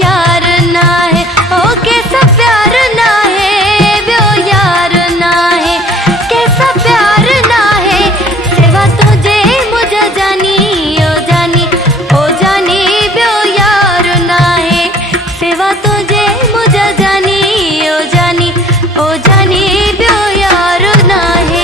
यार ना है ओ कैसा प्यार ना है ब्यो यार ना है कैसा प्यार ना है सेवा तुझे मुझे जानी ओ जानी ब्यो यार ना है सेवा तुझे मुझे जानी ओ जानी ब्यो यार ना है।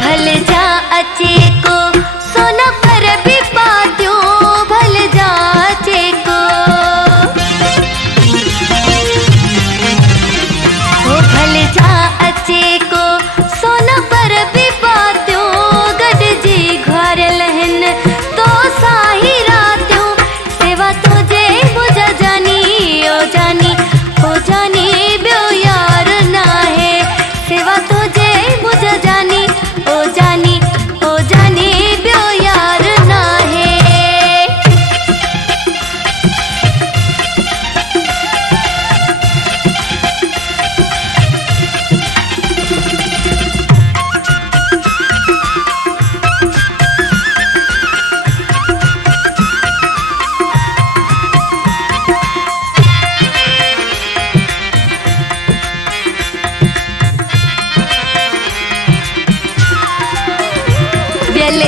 भल जा अचे को सोना पर भी पात्यूं भल जा अचे को ओ भल जा अचे को सोना पर भी पात्यूं गॾिजी घुरियल हिन तो साही रातियूं सेवा तुझे मुझे जानी ओ जानी ॿियो यार ना है सेवा तुझे मुझे जानी ओ जानी ॿियो यार ना है। ॿियल